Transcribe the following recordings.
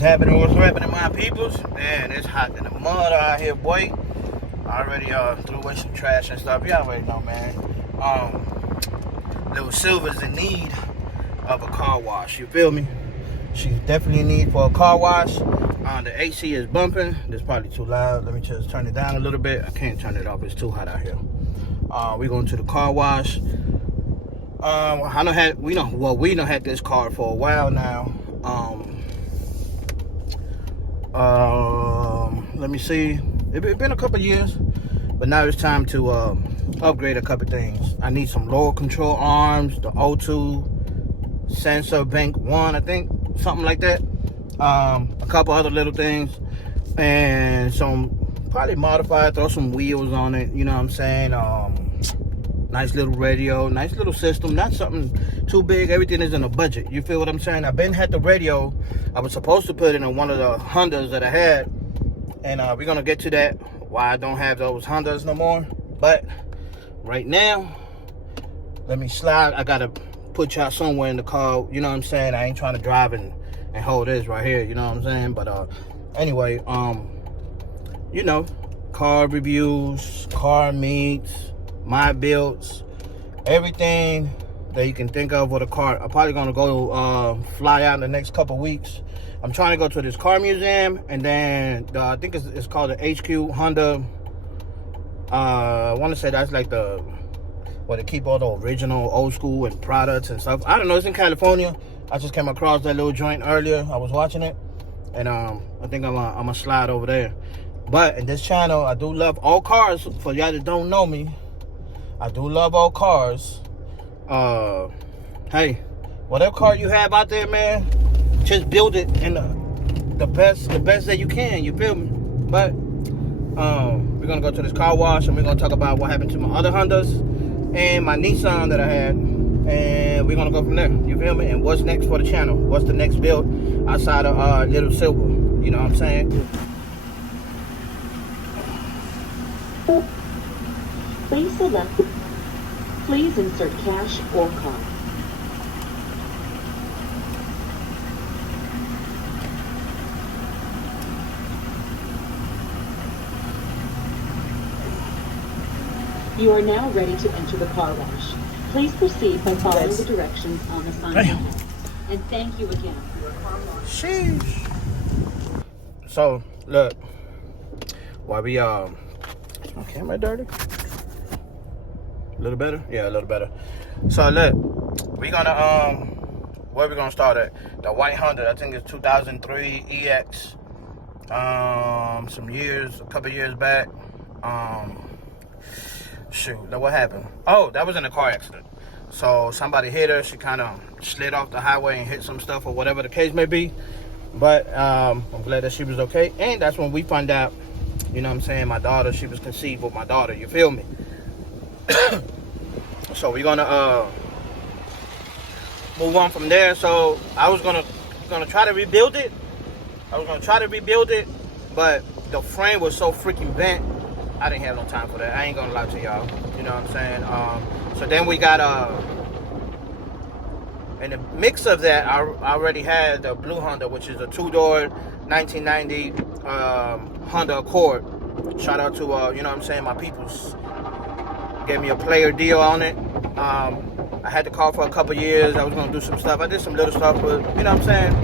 What's happening, my peoples? Man, it's hot in the mud out here, boy. I already threw away some trash and stuff. You already know, man. Little Silver's in need of a car wash. You feel me? She's definitely in need for a car wash. The AC is bumping. It's probably too loud. Let me just turn it down a little bit. I can't turn it off. It's too hot out here. We're going to the car wash. We done had this car for a while now. Let me see. It's been a couple years, but now it's time to upgrade a couple things. I need some lower control arms, the O2 sensor bank 1, I think, something like that. A couple other little things, and some probably modified, throw some wheels on it, you know what I'm saying? Nice little radio, nice little system, not something too big. Everything is in a budget, you feel what I'm saying? I've been had the radio. I was supposed to put it in one of the Hondas that I had, and we're gonna get to that, why I don't have those Hondas no more. But right now, let me slide. I gotta put y'all somewhere in the car, you know what I'm saying? I ain't trying to drive and hold this right here, you know what I'm saying? But anyway, you know, car reviews, car meets, my builds, everything that you can think of with a car. I'm probably gonna go fly out in the next couple weeks. I'm trying to go to this car museum, and then I think it's called the HQ Honda. I want to say that's like where they keep all the original old school and products and stuff. I don't know, it's in California. I just came across that little joint earlier. I was watching it, and I think I'm gonna slide over there. But in this channel, I do love all cars. For y'all that don't know me, I do love all cars. Hey, whatever car you have out there, man, just build it in the best that you can, you feel me? But we're gonna go to this car wash, and we're gonna talk about what happened to my other Hondas and my Nissan that I had, and we're gonna go from there, you feel me? And what's next for the channel? What's the next build outside of Little Silver, you know what I'm saying? Please insert cash or card. You are now ready to enter the car wash. Please proceed by following the directions on the sign. And thank you again for your car wash. Sheesh. So, look, while we my camera dirty? A little better? Yeah, a little better. So look, we're gonna where we gonna start at? The white Honda, I think it's 2003 EX. A couple years back. Shoot, what happened? Oh, that was in a car accident. So somebody hit her. She kind of slid off the highway and hit some stuff, or whatever the case may be. But I'm glad that she was okay. And that's when we found out, you know what I'm saying, my daughter, she was conceived with my daughter, you feel me? So we're gonna move on from there. So I was gonna try to rebuild it. But the frame was so freaking bent, I didn't have no time for that. I ain't gonna lie to y'all, you know what I'm saying? So then we got in the mix of that, I already had the blue Honda, which is a 2-door 1990 Honda Accord. Shout out to you know what I'm saying, my peoples. Gave me a player deal on it. I had the car for a couple years. I was gonna do some stuff. I did some little stuff, but you know what I'm saying?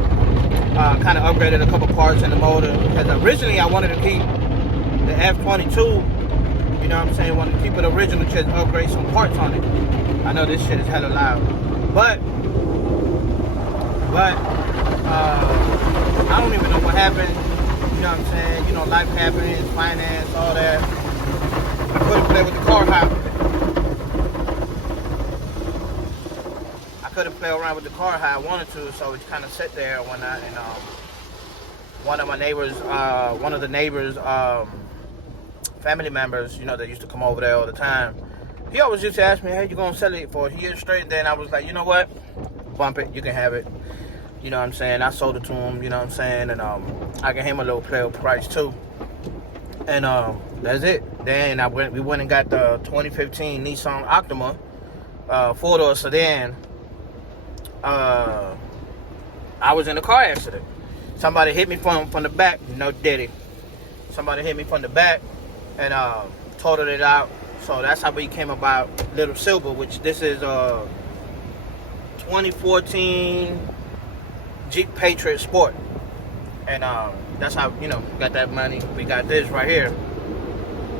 Kind of upgraded a couple parts in the motor. Because originally I wanted to keep the F22. You know what I'm saying? Wanted to keep it original, just upgrade some parts on it. I know this shit is hella loud, but I don't even know what happened. You know what I'm saying? You know, life happens, finance, all that. I couldn't play with the car how couldn't play around with the car how I wanted to, so it kind of sat there one night, and one of the neighbors family members, you know, that used to come over there all the time, he always used to ask me, hey, you gonna sell it for a year straight? And then I was like, you know what, bump it, you can have it, you know what I'm saying? I sold it to him, you know what I'm saying? And I gave him a little player price too, and that's it. Then we went and got the 2015 Nissan Optima 4-door sedan. I was in a car accident. somebody hit me from the back. No Diddy. Somebody hit me from the back and totaled it out. So that's how we came about Little Silver, which this is 2014 Jeep Patriot Sport. And that's how, you know, got that money. We got this right here.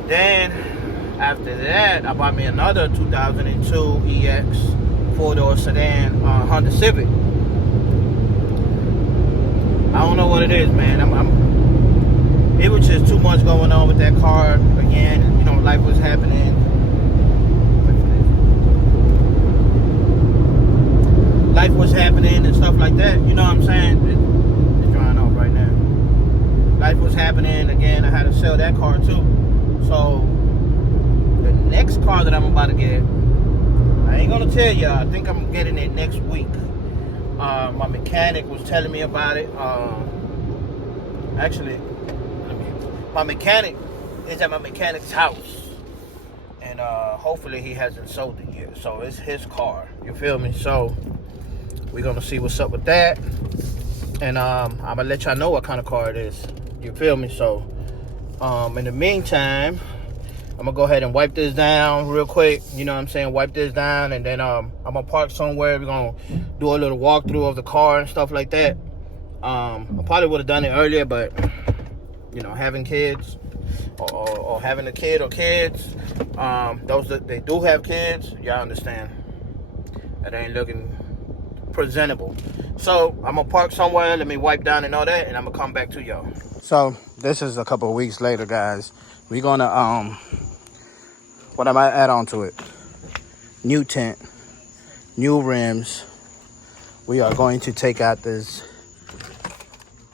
Then after that, I bought me another 2002 EX 4-door sedan Honda Civic. I don't know what it is, man. It was just too much going on with that car. Again, you know, life was happening. Life was happening and stuff like that. You know what I'm saying? It's drying off right now. Life was happening. Again, I had to sell that car too. So the next car that I'm about to get, I ain't gonna tell y'all. I think I'm getting it next week. My mechanic was telling me about it. Actually, my mechanic is at my mechanic's house, and hopefully he hasn't sold it yet. So it's his car. You feel me? So we're gonna see what's up with that, and I'm gonna let y'all know what kind of car it is. You feel me? So in the meantime, I'm gonna go ahead and wipe this down real quick. You know what I'm saying? Wipe this down, and then I'm gonna park somewhere. We're gonna do a little walkthrough of the car and stuff like that. I probably would have done it earlier, but you know, having kids or having a kid or kids, those that they do have kids, y'all understand that ain't looking presentable. So I'm gonna park somewhere, let me wipe down and all that, and I'm gonna come back to y'all. So this is a couple of weeks later, guys. We're gonna what I might add on to it: new tent, new rims. We are going to take out this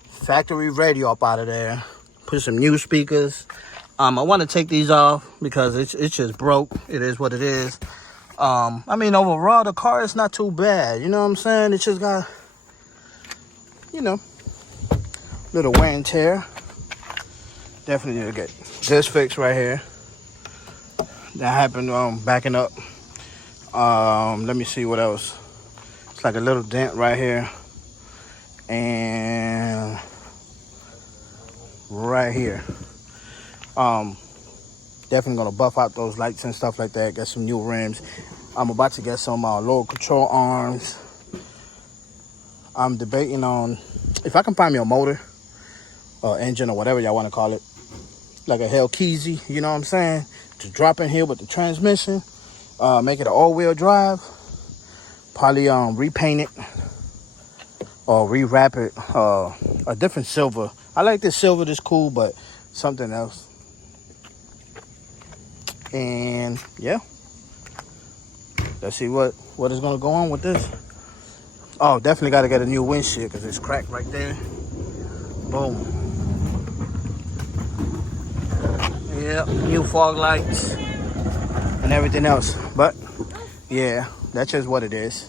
factory radio up out of there, put some new speakers. I want to take these off because it's just broke. It is what it is. I mean, overall, the car is not too bad. You know what I'm saying? It's just got, you know, little wear and tear. Definitely need to get this fixed right here. That happened backing up. Let me see what else. It's like a little dent right here. And right here. Definitely gonna buff out those lights and stuff like that. Get some new rims. I'm about to get some lower control arms. I'm debating on if I can find me a motor or engine or whatever y'all want to call it, like a Hellkeezy, you know what I'm saying, to drop in here with the transmission, make it an all-wheel drive, probably repaint it or rewrap it a different silver. I like this silver, this cool, but something else. And yeah, let's see what is gonna go on with this. Oh, definitely got to get a new windshield because it's cracked right there. Boom. Yeah, new fog lights and everything else. But yeah, that's just what it is.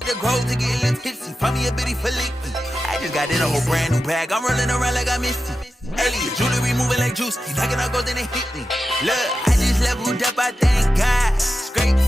The grove to get a little tipsy. Find me a bitty for licky. I just got in a whole brand new bag. I'm rolling around like I missed it. Earlier, jewelry moving like juice. He knocking out gold and it hit me. Look, I just leveled up, I thank God. Straight